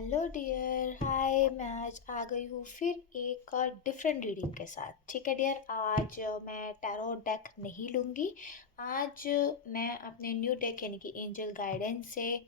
Hello dear, हाय। मैं आज आ गई हूँ फिर एक और डिफरेंट रीडिंग के साथ। ठीक है डियर, आज मैं टैरो डेक नहीं लूँगी। आज मैं अपने न्यू डेक यानी कि एंजल गाइडेंस से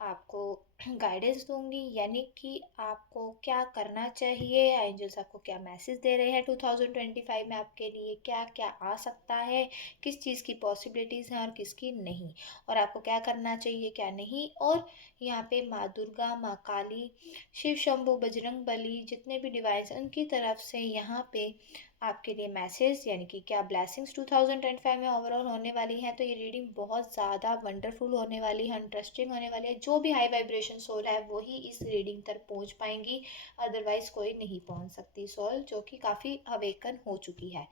आपको गाइडेंस दूंगी, यानी कि आपको क्या करना चाहिए, एंजल्स आपको क्या मैसेज दे रहे हैं 2025 में आपके लिए क्या क्या आ सकता है, किस चीज़ की पॉसिबिलिटीज़ हैं और किसकी नहीं, और आपको क्या करना चाहिए क्या नहीं। और यहाँ पे माँ दुर्गा, माँ काली, शिव शंभू, बजरंग बली, जितने भी डिवाइस उनकी तरफ से यहाँ पे आपके लिए मैसेज यानी कि क्या ब्लेसिंग्स 2025 में ओवरऑल होने वाली हैं। तो ये रीडिंग बहुत ज़्यादा वंडरफुल होने वाली है, इंटरेस्टिंग होने वाली है। जो भी हाई वाइब्रेशन सोल है वही इस रीडिंग तक पहुँच पाएंगी, अदरवाइज कोई नहीं पहुँच सकती सोल जो कि काफ़ी अवेकन हो चुकी है।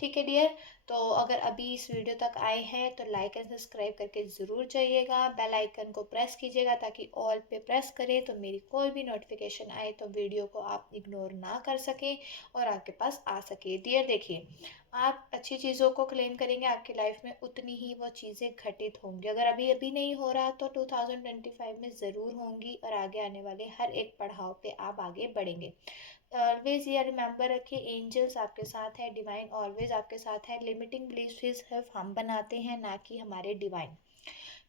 ठीक है डियर, तो अगर अभी इस वीडियो तक आए हैं तो लाइक एंड सब्सक्राइब करके ज़रूर जाइएगा, बेल आइकन को प्रेस कीजिएगा ताकि ऑल पे प्रेस करें तो मेरी कोई भी नोटिफिकेशन आए तो वीडियो को आप इग्नोर ना कर सकें और आपके पास आ सके। डियर देखिए, आप अच्छी चीज़ों को क्लेम करेंगे आपकी लाइफ में उतनी ही वो चीज़ें घटित होंगी। अगर अभी अभी नहीं हो रहा तो 2025 में ज़रूर होंगी और आगे आने वाले हर एक पड़ाव पे आप आगे बढ़ेंगे। ऑलवेज ये रिमेंबर रखिए, एंजल्स आपके साथ है, डिवाइन ऑलवेज आपके साथ है। लिमिटिंग बिलीफ सिर्फ हम बनाते हैं, ना कि हमारे डिवाइन।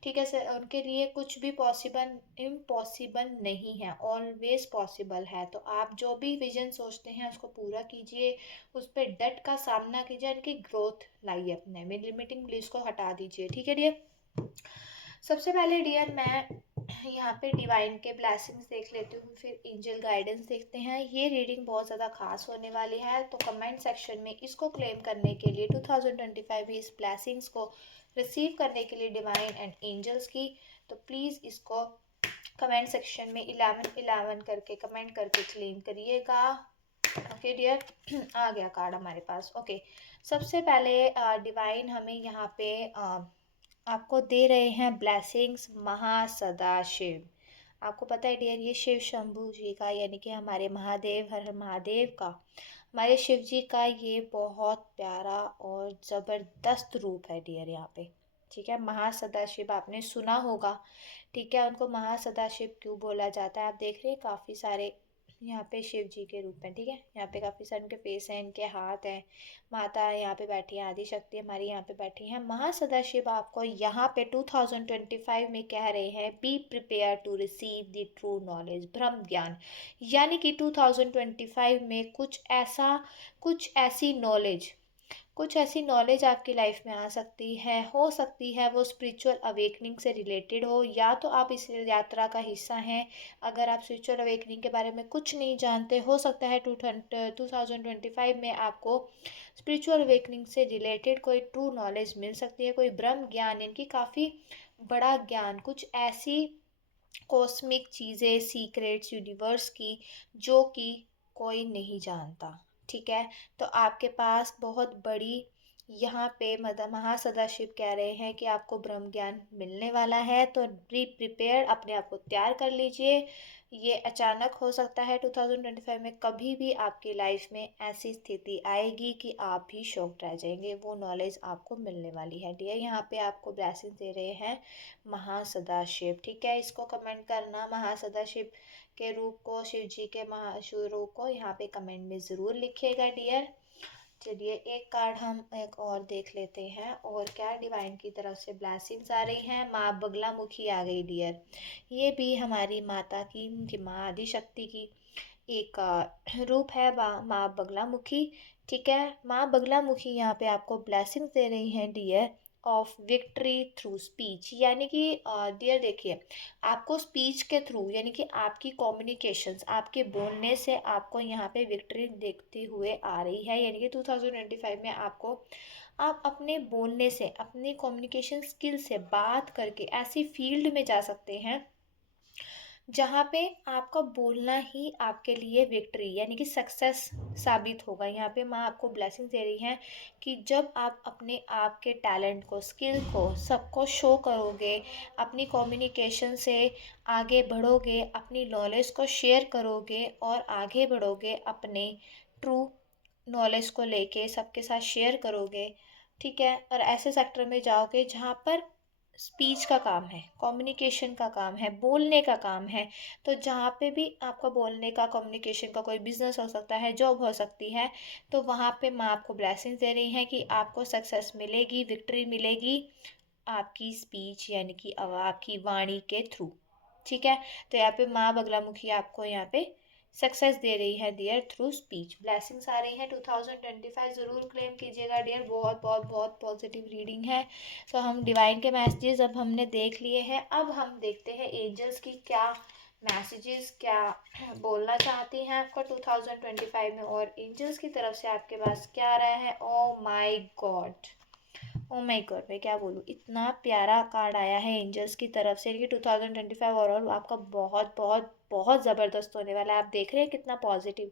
ठीक है सर, उनके लिए कुछ भी पॉसिबल इम्पॉसिबल नहीं है, ऑलवेज पॉसिबल है। तो आप जो भी विजन सोचते हैं उसको पूरा कीजिए, उस पर डट का सामना कीजिए, उनकी ग्रोथ लाइए अपने में, लिमिटिंग बिलीफ को हटा दीजिए। ठीक है डियर, सबसे पहले डियर मैं यहाँ पे डिवाइन के ब्लेसिंग्स देख लेती हूँ, फिर एंजल गाइडेंस देखते हैं। ये रीडिंग बहुत ज़्यादा खास होने वाली है, तो कमेंट सेक्शन में इसको क्लेम करने के लिए 2025 में इस ब्लेसिंग्स को रिसीव करने के लिए डिवाइन एंड एंजल्स की, तो प्लीज़ इसको कमेंट सेक्शन में 11 करके कमेंट करके क्लेम करिएगा। ओके डियर, आ गया कार्ड हमारे पास। ओके, सबसे पहले डिवाइन हमें यहाँ पे आपको दे रहे हैं ब्लेसिंग्स महासदाशिव। आपको पता है डियर, ये शिव शंभू जी का यानी कि हमारे महादेव, हर हर महादेव का, हमारे शिव जी का ये बहुत प्यारा और ज़बरदस्त रूप है डियर यहाँ पे। ठीक है, महासदाशिव आपने सुना होगा। ठीक है, उनको महासदाशिव क्यों बोला जाता है, आप देख रहे हैं काफ़ी सारे यहाँ पे शिव जी के रूप में। ठीक है, यहाँ पे काफ़ी सारे उनके फेस हैं, इनके हाथ हैं, माता यहाँ पे बैठी है, आदि शक्ति हमारी यहाँ पे बैठी हैं। महासदाशिव आपको यहाँ पे 2025 में कह रहे हैं, be prepare to receive the true knowledge, ब्रह्म ज्ञान। यानी कि 2025 में कुछ ऐसी नॉलेज आपकी लाइफ में आ सकती है, हो सकती है वो स्पिरिचुअल अवेकनिंग से रिलेटेड हो, या तो आप इस यात्रा का हिस्सा हैं। अगर आप स्पिरिचुअल अवेकनिंग के बारे में कुछ नहीं जानते, हो सकता है 2025 में आपको स्पिरिचुअल अवेकनिंग से रिलेटेड कोई ट्रू नॉलेज मिल सकती है, कोई ब्रह्म ज्ञान, इनकी काफ़ी बड़ा ज्ञान, कुछ ऐसी कॉस्मिक चीज़ें, सीक्रेट्स यूनिवर्स की जो कि कोई नहीं जानता। ठीक है, तो आपके पास बहुत बड़ी यहाँ पे मदर महासदाशिव कह रहे हैं कि आपको ब्रह्म ज्ञान मिलने वाला है, तो बी प्रिपेयर, अपने आप को तैयार कर लीजिए। ये अचानक हो सकता है 2025 में, कभी भी आपकी लाइफ में ऐसी स्थिति आएगी कि आप भी शॉक्ड रह जाएंगे, वो नॉलेज आपको मिलने वाली है डियर। यहाँ पे आपको ब्लेसिंग दे रहे हैं महासदाशिव। ठीक है, इसको कमेंट करना, महासदाशिव के रूप को, शिव जी के महाशिव रूप को यहाँ पे कमेंट में ज़रूर लिखिएगा डियर। चलिए एक कार्ड हम एक और देख लेते हैं, और क्या डिवाइन की तरफ से ब्लेसिंग्स आ रही हैं। माँ बगलामुखी आ गई डियर, ये भी हमारी माता की माँ आदि शक्ति की एक रूप है, माँ बगलामुखी। ठीक है, माँ बगलामुखी यहाँ पे आपको ब्लेसिंग्स दे रही हैं dear of victory through speech. यानी कि डियर देखिए, आपको स्पीच के थ्रू यानी कि आपकी कम्युनिकेशंस, आपके बोलने से आपको यहाँ पे विक्ट्री देखते हुए आ रही है। यानी कि 2025 में आपको, आप अपने बोलने से, अपने कम्युनिकेशन स्किल से बात करके ऐसी फील्ड में जा सकते हैं जहाँ पे आपका बोलना ही आपके लिए विक्ट्री यानी कि सक्सेस साबित होगा। यहाँ पे माँ आपको ब्लेसिंग दे रही हैं कि जब आप अपने आप के टैलेंट को, स्किल को सबको शो करोगे, अपनी कम्युनिकेशन से आगे बढ़ोगे, अपनी नॉलेज को शेयर करोगे और आगे बढ़ोगे, अपने ट्रू नॉलेज को लेके सबके साथ शेयर करोगे। ठीक है, और ऐसे सेक्टर में जाओगे जहाँ पर स्पीच का काम है, कम्युनिकेशन का काम है, बोलने का काम है। तो जहाँ पे भी आपका बोलने का, कम्युनिकेशन का कोई बिजनेस हो सकता है, जॉब हो सकती है, तो वहाँ पे माँ आपको ब्लेसिंग्स दे रही हैं कि आपको सक्सेस मिलेगी, विक्ट्री मिलेगी आपकी स्पीच यानी कि आपकी वाणी के थ्रू। ठीक है, तो यहाँ पे माँ बगलामुखी आपको यहाँ पे सक्सेस दे रही है डियर थ्रू स्पीच। ब्लेसिंग्स आ रही हैं 2025, ज़रूर क्लेम कीजिएगा डियर, बहुत बहुत बहुत पॉजिटिव रीडिंग है। तो हम डिवाइन के मैसेजेस अब हमने देख लिए हैं, अब हम देखते हैं एंजल्स की क्या मैसेजेस, क्या बोलना चाहती हैं आपको 2025 में, और एंजल्स की तरफ से आपके पास क्या आ रहा है। Oh my God, oh my God, मैं क्या बोलूँ, इतना प्यारा कार्ड आया है एंजल्स की तरफ से कि 2025 ओवरऑल आपका बहुत बहुत बहुत ज़बरदस्त होने वाला है। आप देख रहे हैं कितना पॉजिटिव,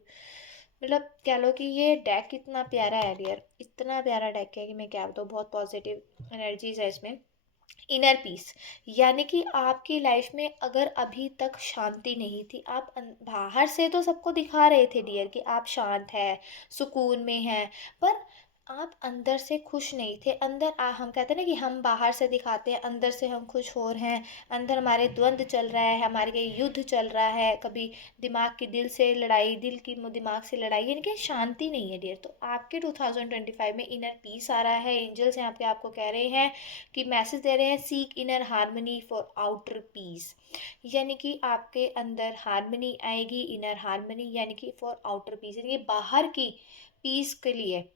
मतलब कह लो कि ये डेक कितना प्यारा है डियर, इतना प्यारा डेक है कि मैं क्या बताऊँ, बहुत पॉजिटिव एनर्जीज है इसमें। इनर पीस, यानी कि आपकी लाइफ में अगर अभी तक शांति नहीं थी, आप बाहर से तो सबको दिखा रहे थे डियर कि आप शांत है, सुकून में हैं, पर आप अंदर से खुश नहीं थे। अंदर हम कहते हैं ना कि हम बाहर से दिखाते हैं, अंदर से हम खुश हो रहे हैं, अंदर हमारे द्वंद्व चल रहा है, हमारे युद्ध चल रहा है, कभी दिमाग की दिल से लड़ाई, दिल की दिमाग से लड़ाई, यानी कि शांति नहीं है डियर। तो आपके 2025 में इनर पीस आ रहा है। एंजल्स यहाँ पे आपको कह रहे हैं कि मैसेज दे रहे हैं, seek inner harmony for outer peace, यानी कि आपके अंदर हार्मनी आएगी, इनर हार्मनी यानी कि फॉर आउटर पीस, यानी कि बाहर की पीस के लिए,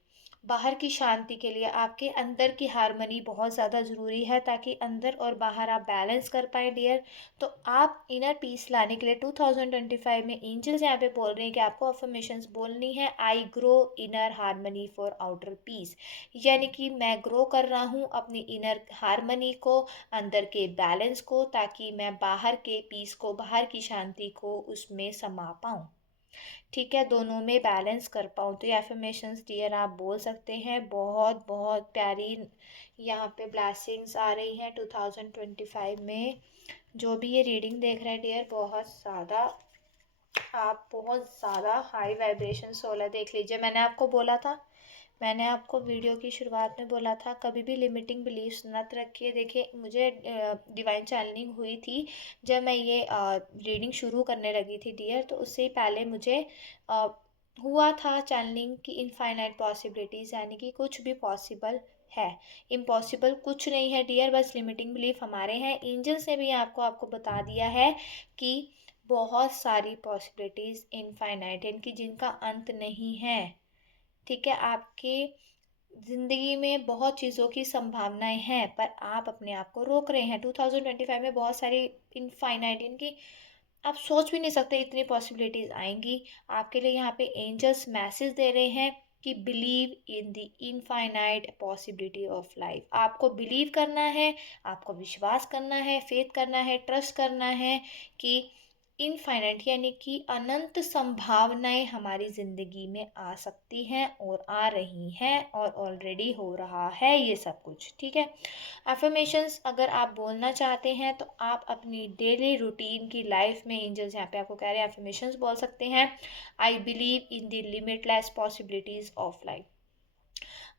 बाहर की शांति के लिए आपके अंदर की हार्मनी बहुत ज़्यादा ज़रूरी है, ताकि अंदर और बाहर आप बैलेंस कर पाए डियर। तो आप इनर पीस लाने के लिए 2025 में एंजल्स यहाँ पे बोल रहे हैं कि आपको अफर्मेशंस बोलनी है, I grow inner harmony for outer peace, यानी कि मैं ग्रो कर रहा हूँ अपनी इनर हार्मनी को, अंदर के बैलेंस को, ताकि मैं बाहर के पीस को, बाहर की शांति को उसमें समा पाऊँ। ठीक है, दोनों में बैलेंस कर पाऊँ। तो ये एफर्मेशंस डियर आप बोल सकते हैं, बहुत बहुत प्यारी यहाँ पे ब्लेसिंग्स आ रही हैं 2025 में। जो भी ये रीडिंग देख रहे हैं डियर, बहुत ज़्यादा, आप बहुत ज़्यादा हाई वाइब्रेशन सोलर देख लीजिए। मैंने आपको बोला था, मैंने आपको वीडियो की शुरुआत में बोला था, कभी भी लिमिटिंग बिलीव्स मत रखिए। देखिए, मुझे डिवाइन चैनलिंग हुई थी जब मैं ये रीडिंग शुरू करने लगी थी डियर, तो उससे पहले मुझे अ, हुआ था चैनलिंग की इनफाइनाइट पॉसिबिलिटीज़, यानी कि कुछ भी पॉसिबल है, इम्पॉसिबल कुछ नहीं है डियर, बस लिमिटिंग बिलीफ हमारे हैं। एंजल्स ने भी आपको आपको बता दिया है कि बहुत सारी पॉसिबिलिटीज़ इनफाइनाइट, इनकी जिनका अंत नहीं है। ठीक है, आपके ज़िंदगी में बहुत चीज़ों की संभावनाएं हैं, पर आप अपने आप को रोक रहे हैं। 2025 में बहुत सारी इनफाइनाइट, इनकी आप सोच भी नहीं सकते इतनी पॉसिबिलिटीज़ आएंगी आपके लिए। यहाँ पे एंजल्स मैसेज दे रहे हैं कि believe in the infinite possibility of life. आपको बिलीव करना है, आपको विश्वास करना है, फेथ करना है, ट्रस्ट करना है कि इनफाइनाइट यानी कि अनंत संभावनाएं हमारी ज़िंदगी में आ सकती हैं, और आ रही हैं, और ऑलरेडी हो रहा है ये सब कुछ। ठीक है, अफर्मेशंस अगर आप बोलना चाहते हैं तो आप अपनी डेली रूटीन की लाइफ में, एंजल्स यहाँ पे आपको कह रहे हैं, अफर्मेशंस बोल सकते हैं, I believe in the limitless possibilities of life.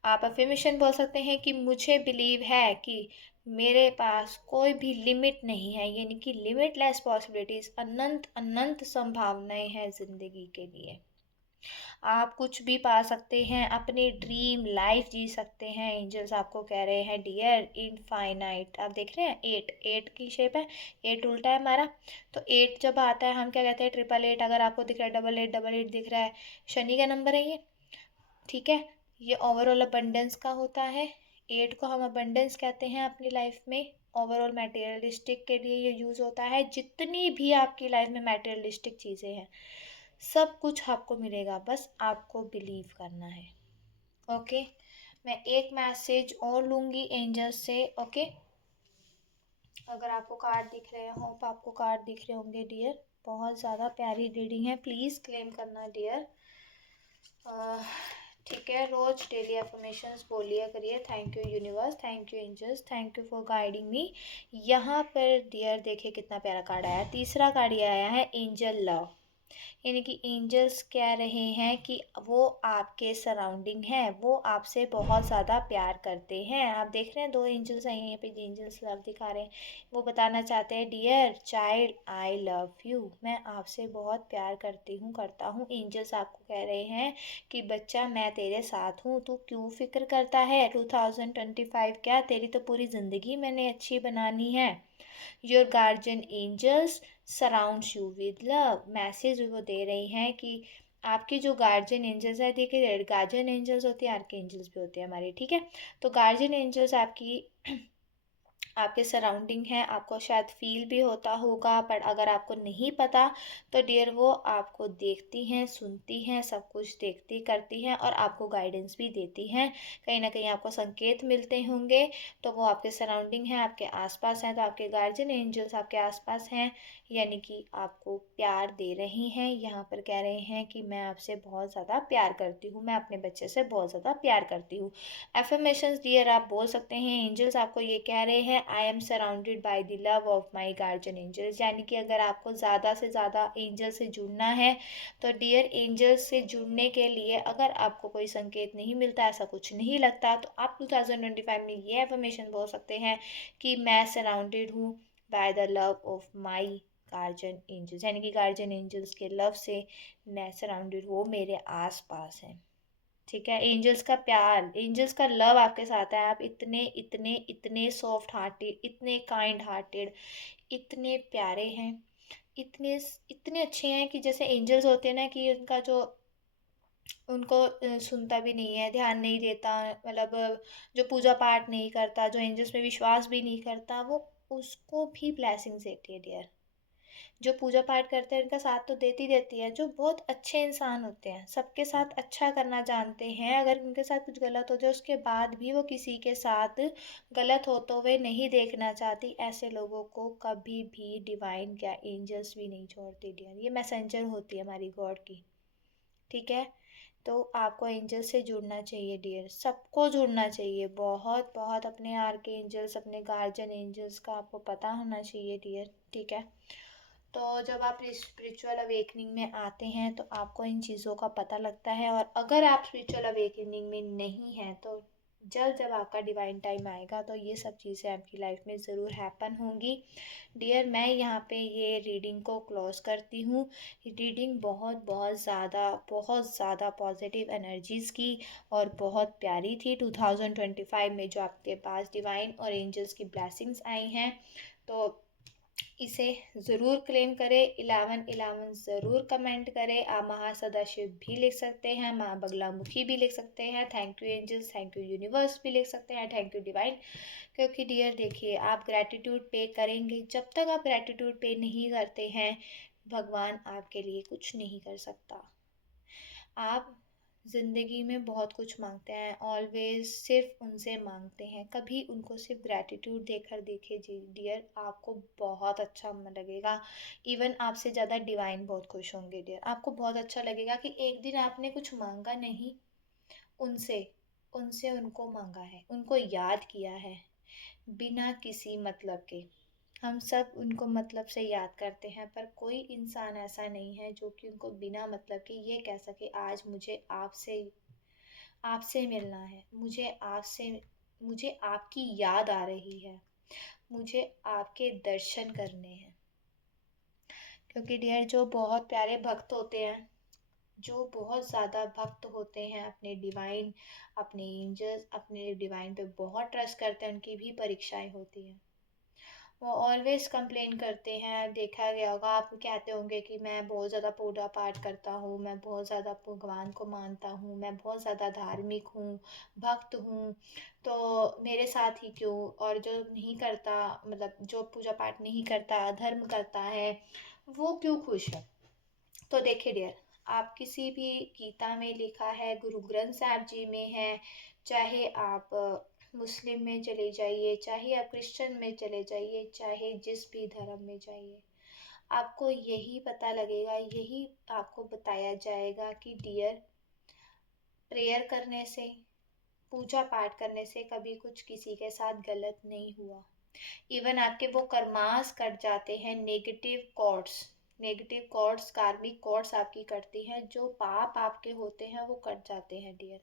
आप अफर्मेशन बोल सकते हैं कि मुझे बिलीव है कि मेरे पास कोई भी लिमिट नहीं है, यानी कि लिमिटलेस पॉसिबिलिटीज़, अनंत अनंत संभावनाएं हैं ज़िंदगी के लिए। आप कुछ भी पा सकते हैं, अपनी ड्रीम लाइफ जी सकते हैं। एंजल्स आपको कह रहे हैं डियर इनफाइनाइट, आप देख रहे हैं एट, एट की शेप है, एट उल्टा है हमारा। तो एट जब आता है हम क्या कहते हैं, ट्रिपल एट। अगर आपको दिख रहा है डबल एट, डबल एट दिख रहा है, शनि का नंबर है ये। ठीक है, ये ओवरऑल अबंडेंस का होता है। एट को हम अबंडेंस कहते हैं अपनी लाइफ में, ओवरऑल मटेरियलिस्टिक के लिए ये यूज़ होता है। जितनी भी आपकी लाइफ में मटेरियलिस्टिक चीज़ें हैं, सब कुछ आपको मिलेगा, बस आपको बिलीव करना है। ओके, मैं एक मैसेज और लूँगी एंजल्स से। ओके, अगर आपको कार्ड दिख रहे हो, होप आपको कार्ड दिख रहे होंगे डियर, बहुत ज़्यादा प्यारी रीडिंग है, प्लीज़ क्लेम करना डियर। ठीक है, रोज डेली अफर्मेशंस बोलिए करिए, thank you universe, thank you angels, thank you for guiding me. यहाँ पर डियर देखिए कितना प्यारा कार्ड आया, तीसरा कार्ड ये आया है एंजल लव। यानी कि एंजल्स कह रहे हैं कि वो आपके सराउंडिंग हैं, वो आपसे बहुत ज़्यादा प्यार करते हैं। आप देख रहे हैं 2 एंजल्स हैं यहाँ पे, एंजल्स लव दिखा रहे हैं। वो बताना चाहते हैं dear child I love you, मैं आपसे बहुत प्यार करती हूँ, करता हूँ। एंजल्स आपको कह रहे हैं कि बच्चा मैं तेरे साथ हूँ, तू क्यों फिक्र करता है। 2025 क्या, तेरी तो पूरी ज़िंदगी मैंने अच्छी बनानी है। Your guardian angels surrounds you with love, message वो दे रही हैं कि आपके जो गार्जियन एंजल्स है, देखिए गार्जियन एंजल्स होते हैं, आर्क एंजल्स भी होते हैं हमारे, ठीक है। तो गार्जियन एंजल्स आपकी आपके सराउंडिंग है, आपको शायद फील भी होता होगा, पर अगर आपको नहीं पता तो डियर वो आपको देखती हैं, सुनती हैं, सब कुछ देखती करती हैं और आपको गाइडेंस भी देती हैं। कहीं ना कहीं आपको संकेत मिलते होंगे, तो वो आपके सराउंडिंग है, आपके आसपास हैं। तो आपके गार्जियन एंजल्स आपके आसपास हैं, यानी कि आपको प्यार दे रही हैं। यहाँ पर कह रहे हैं कि मैं आपसे बहुत ज़्यादा प्यार करती हूँ, मैं अपने बच्चे से बहुत ज़्यादा प्यार करती हूँ। एफर्मेशंस डियर आप बोल सकते हैं, एंजल्स आपको ये कह रहे हैं I am surrounded by the love of my guardian angels. यानी कि अगर आपको ज़्यादा से ज़्यादा एंजल से जुड़ना है तो डियर एंजल्स से जुड़ने के लिए अगर आपको कोई संकेत नहीं मिलता, ऐसा कुछ नहीं लगता, तो आप 2025 में ये एफर्मेशन बोल सकते हैं कि मैं सराउंडेड हूँ by the love of my guardian angels. यानी कि गार्जियन एंजल्स के लव से मैं सराउंडेड, वो मेरे आस पास हैं। ठीक है, एंजल्स का प्यार, एंजल्स का लव आपके साथ है। आप इतने इतने इतने सॉफ्ट हार्टेड, इतने काइंड हार्टेड, इतने प्यारे हैं, इतने इतने अच्छे हैं कि जैसे एंजल्स होते हैं ना कि उनका जो उनको सुनता भी नहीं है, ध्यान नहीं देता, मतलब जो पूजा पाठ नहीं करता, जो एंजल्स में विश्वास भी नहीं करता, वो उसको भी ब्लेसिंग्स देती है डियर। जो पूजा पाठ करते हैं उनका साथ तो देती देती है, जो बहुत अच्छे इंसान होते हैं, सबके साथ अच्छा करना जानते हैं, अगर उनके साथ कुछ गलत हो जाए उसके बाद भी वो किसी के साथ गलत होते हुए नहीं देखना चाहती, ऐसे लोगों को कभी भी डिवाइन क्या एंजल्स भी नहीं छोड़ती डियर। ये मैसेंजर होती है हमारी गॉड की, ठीक है। तो आपको एंजल से जुड़ना चाहिए डियर, सबको जुड़ना चाहिए, बहुत बहुत अपने आर के एंजल्स, अपने गार्जियन एंजल्स का आपको पता होना चाहिए डियर, ठीक है। तो जब आप स्पिरिचुअल अवेकनिंग में आते हैं तो आपको इन चीज़ों का पता लगता है, और अगर आप स्पिरिचुअल अवेकनिंग में नहीं हैं तो जब जब आपका डिवाइन टाइम आएगा तो ये सब चीज़ें आपकी लाइफ में ज़रूर हैपन होंगी डियर। मैं यहाँ पे ये रीडिंग को क्लोज करती हूँ। रीडिंग बहुत ज़्यादा पॉजिटिव एनर्जीज़ की और बहुत प्यारी थी 2025 में जो आपके पास डिवाइन और एंजल्स की ब्लेसिंग्स आई हैं। तो इसे ज़रूर क्लेम करें, 11 ज़रूर कमेंट करें। आप महासदाशिव भी लिख सकते हैं, माँ बगलामुखी भी लिख सकते हैं, thank you angels, thank you universe भी लिख सकते हैं, थैंक यू डिवाइन। क्योंकि डियर देखिए, आप ग्रैटिट्यूड पे करेंगे, जब तक आप ग्रैटिट्यूड पे नहीं करते हैं भगवान आपके लिए कुछ नहीं कर सकता। आप ज़िंदगी में बहुत कुछ मांगते हैं, ऑलवेज सिर्फ उनसे मांगते हैं, कभी उनको सिर्फ ग्रैटिट्यूड देकर देखिए जी डियर, आपको बहुत अच्छा लगेगा। इवन आपसे ज़्यादा डिवाइन बहुत खुश होंगे डियर, आपको बहुत अच्छा लगेगा कि एक दिन आपने कुछ मांगा नहीं, उनसे उनसे उनको मांगा है, उनको याद किया है बिना किसी मतलब के। हम सब उनको मतलब से याद करते हैं, पर कोई इंसान ऐसा नहीं है जो कि उनको बिना मतलब के ये कह सके आज मुझे आपसे आपसे मिलना है, मुझे आपकी याद आ रही है, मुझे आपके दर्शन करने हैं। क्योंकि डियर जो बहुत प्यारे भक्त होते हैं, जो बहुत ज़्यादा भक्त होते हैं अपने एंजल्स, अपने डिवाइन पे बहुत ट्रस्ट करते हैं, उनकी भी परीक्षाएं होती हैं। वो ऑलवेज कंप्लेन करते हैं, देखा गया होगा, आप कहते होंगे कि मैं बहुत ज़्यादा पूजा पाठ करता हूँ, मैं बहुत ज़्यादा भगवान को मानता हूँ, मैं बहुत ज़्यादा धार्मिक हूँ, भक्त हूँ, तो मेरे साथ ही क्यों, और जो नहीं करता, मतलब जो पूजा पाठ नहीं करता, धर्म करता है, वो क्यों खुश है। तो देखिए डियर, आप किसी भी गीता में लिखा है, गुरु ग्रंथ साहब जी में है, चाहे आप मुस्लिम में चले जाइए, चाहे आप क्रिश्चियन में चले जाइए, चाहे जिस भी धर्म में जाइए, आपको यही पता लगेगा, यही आपको बताया जाएगा कि डियर, प्रेयर करने से, पूजा पाठ करने से कभी कुछ किसी के साथ गलत नहीं हुआ। इवन आपके वो कर्मास कट जाते हैं, नेगेटिव कॉर्ड्स, नेगेटिव कॉर्ड्स, कार्मिक कॉर्ड्स आपकी कटती हैं, जो पाप आपके होते हैं वो कट जाते हैं डियर।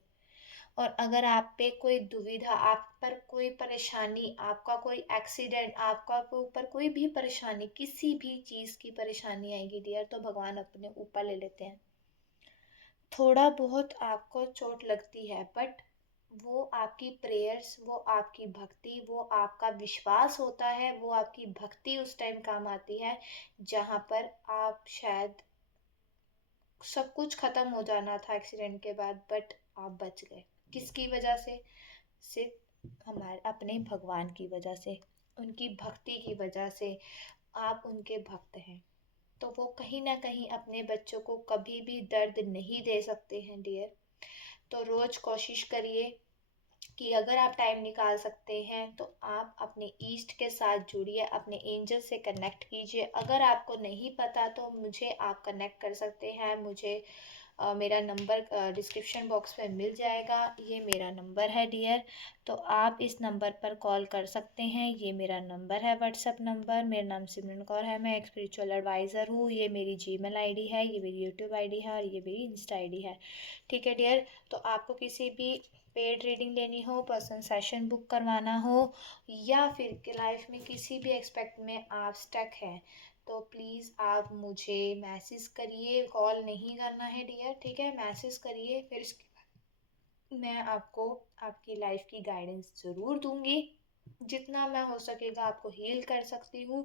और अगर आप पे कोई दुविधा, आप पर कोई परेशानी, आपका कोई एक्सीडेंट, आपका ऊपर कोई भी परेशानी, किसी भी चीज़ की परेशानी आएगी डियर, तो भगवान अपने ऊपर ले लेते हैं। थोड़ा बहुत आपको चोट लगती है, बट वो आपकी प्रेयर्स, वो आपकी भक्ति, वो आपका विश्वास होता है, वो आपकी भक्ति उस टाइम काम आती है जहाँ पर आप शायद सब कुछ खत्म हो जाना था एक्सीडेंट के बाद, बट आप बच गए। किसकी वजह से? सिर्फ हमारे अपने भगवान की वजह से, उनकी भक्ति की वजह से। आप उनके भक्त हैं, तो वो कहीं ना कहीं अपने बच्चों को कभी भी दर्द नहीं दे सकते हैं डियर। तो रोज कोशिश करिए कि अगर आप टाइम निकाल सकते हैं तो आप अपने ईस्ट के साथ जुड़िए, अपने एंजल से कनेक्ट कीजिए। अगर आपको नहीं पता तो मुझे आप कनेक्ट कर सकते हैं, मुझे मेरा नंबर डिस्क्रिप्शन बॉक्स में मिल जाएगा, ये मेरा नंबर है डियर। तो आप इस नंबर पर कॉल कर सकते हैं, ये मेरा नंबर है, व्हाट्सअप नंबर। मेरा नाम सिमरन कौर है, मैं एक स्पिरिचुअल एडवाइज़र हूँ। ये मेरी जीमेल आईडी है, ये मेरी यूट्यूब आईडी है और ये मेरी इंस्टा आईडी है। ठीक है डियर। तो आपको किसी भी पेड रीडिंग लेनी हो, पर्सनल सेशन बुक करवाना हो, या फिर लाइफ में किसी भी एक्सपेक्ट में आप स्टक हैं, तो प्लीज़ आप मुझे मैसेज करिए, कॉल नहीं करना है डियर, ठीक है? मैसेज करिए, फिर इसके बाद मैं आपको आपकी लाइफ की गाइडेंस ज़रूर दूंगी। जितना मैं हो सकेगा आपको हील कर सकती हूँ।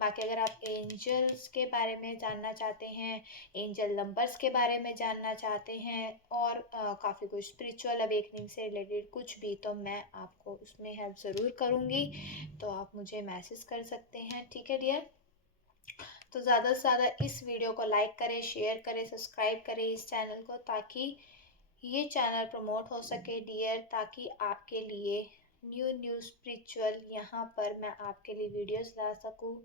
बाकी अगर आप एंजल्स के बारे में जानना चाहते हैं, एंजल नंबर्स के बारे में जानना चाहते हैं, और काफ़ी कुछ स्पिरिचुअल अवेकनिंग से रिलेटेड कुछ भी, तो मैं आपको उसमें हेल्प ज़रूर करूँगी। तो आप मुझे मैसेज कर सकते हैं, ठीक है डियर? तो ज़्यादा से ज़्यादा इस वीडियो को लाइक करें, शेयर करें, सब्सक्राइब करें इस चैनल को, ताकि ये चैनल प्रमोट हो सके डियर, ताकि आपके लिए न्यू न्यू स्पिरिचुअल यहाँ पर मैं आपके लिए वीडियोस ला सकूँ,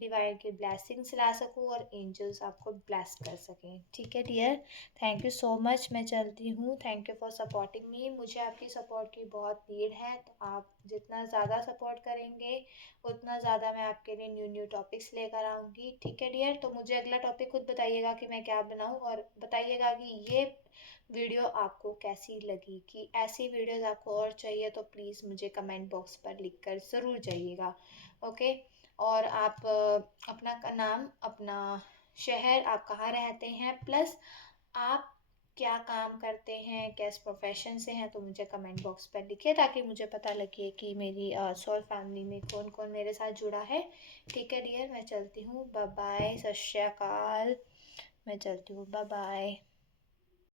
डिवाइन की ब्लेसिंग्स ला सकूँ, और एंजल्स आपको ब्लेस कर सकें। ठीक है dear? Thank you so much, मैं चलती हूँ। Thank you for supporting me. मुझे आपकी सपोर्ट की बहुत नीड है, तो आप जितना ज़्यादा सपोर्ट करेंगे उतना ज़्यादा मैं आपके लिए न्यू न्यू टॉपिक्स लेकर आऊँगी। ठीक है डियर? तो मुझे अगला टॉपिक खुद बताइएगा कि मैं क्या बनाऊँ, और बताइएगा कि ये वीडियो आपको कैसी लगी, कि ऐसी वीडियोस आपको और चाहिए तो प्लीज़ मुझे कमेंट बॉक्स पर लिख कर ज़रूर जाइएगा। ओके? और आप अपना नाम, अपना शहर, आप कहाँ रहते हैं, प्लस आप क्या काम करते हैं, किस प्रोफेशन से हैं, तो मुझे कमेंट बॉक्स पर लिखिए, ताकि मुझे पता लगे कि मेरी सोल फैमिली में कौन कौन मेरे साथ जुड़ा है। ठीक है डियर? मैं चलती हूँ, बाय बाय, सत श्री अकाल। मैं चलती हूँ, बाय बाय।